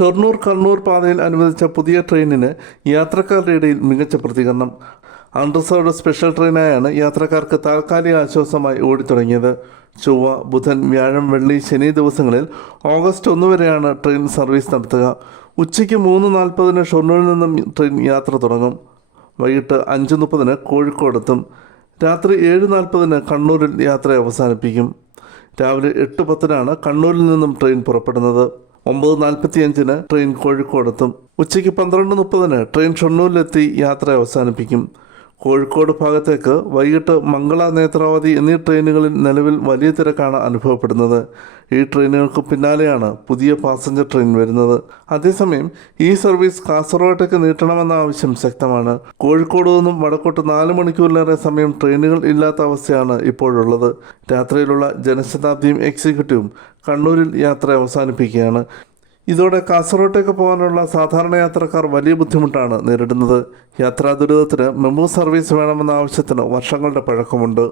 ഷൊർണൂർ കണ്ണൂർ പാതയിൽ അനുവദിച്ച പുതിയ ട്രെയിനിന് യാത്രക്കാരുടെ ഇടയിൽ മികച്ച പ്രതികരണം. അൺറിസർവ്ഡ് സ്പെഷ്യൽ ട്രെയിനായാണ് യാത്രക്കാർക്ക് താൽക്കാലിക ആശ്വാസമായി ഓടിത്തുടങ്ങിയത്. ചൊവ്വ ബുധൻ വ്യാഴം വെള്ളി ശനി ദിവസങ്ങളിൽ ഓഗസ്റ്റ് ഒന്ന് വരെയാണ് ട്രെയിൻ സർവീസ് നടത്തുക. ഉച്ചയ്ക്ക് മൂന്ന് നാൽപ്പതിന് ഷൊർണൂരിൽ നിന്നും ട്രെയിൻ യാത്ര തുടങ്ങും. വൈകിട്ട് അഞ്ച് മുപ്പതിന് കോഴിക്കോടെത്തും രാത്രി ഏഴ് നാൽപ്പതിന് കണ്ണൂരിൽ യാത്ര അവസാനിപ്പിക്കും. രാവിലെ എട്ട് പത്തിനാണ് കണ്ണൂരിൽ നിന്നും ട്രെയിൻ പുറപ്പെടുന്നത്. ഒമ്പത് നാൽപ്പത്തിയഞ്ചിന് ട്രെയിൻ കോഴിക്കോടെത്തും. ഉച്ചയ്ക്ക് പന്ത്രണ്ട് മുപ്പതിന് ട്രെയിൻ ഷൊർണൂരിലെത്തി യാത്ര അവസാനിപ്പിക്കും. കോഴിക്കോട് ഭാഗത്തേക്ക് വൈകിട്ട് മംഗള നേത്രാവതി എന്നീ ട്രെയിനുകളിൽ നിലവിൽ വലിയ തിരക്കാണ് അനുഭവപ്പെടുന്നത്. ഈ ട്രെയിനുകൾക്ക് പിന്നാലെയാണ് പുതിയ പാസഞ്ചർ ട്രെയിൻ വരുന്നത്. അതേസമയം ഈ സർവീസ് കാസർഗോട്ടേക്ക് നീട്ടണമെന്ന ആവശ്യം ശക്തമാണ്. കോഴിക്കോട് നിന്നും വടക്കോട്ട് നാല് മണിക്കൂറിലേറെ സമയം ട്രെയിനുകൾ ഇല്ലാത്ത അവസ്ഥയാണ് ഇപ്പോഴുള്ളത്. രാത്രിയിലുള്ള ജനശതാബ്ദിയും എക്സിക്യൂട്ടീവും കണ്ണൂരിൽ യാത്ര അവസാനിപ്പിക്കുകയാണ്. ഇതോടെ കാസർഗോട്ടേക്ക് പോകാനുള്ള സാധാരണ യാത്രക്കാർ വലിയ ബുദ്ധിമുട്ടാണ് നേരിടുന്നത്. യാത്രാ ദുരിതത്തിന് മെമു സർവീസ് വേണമെന്ന ആവശ്യത്തിന് വർഷങ്ങളുടെ പഴക്കമുണ്ട്.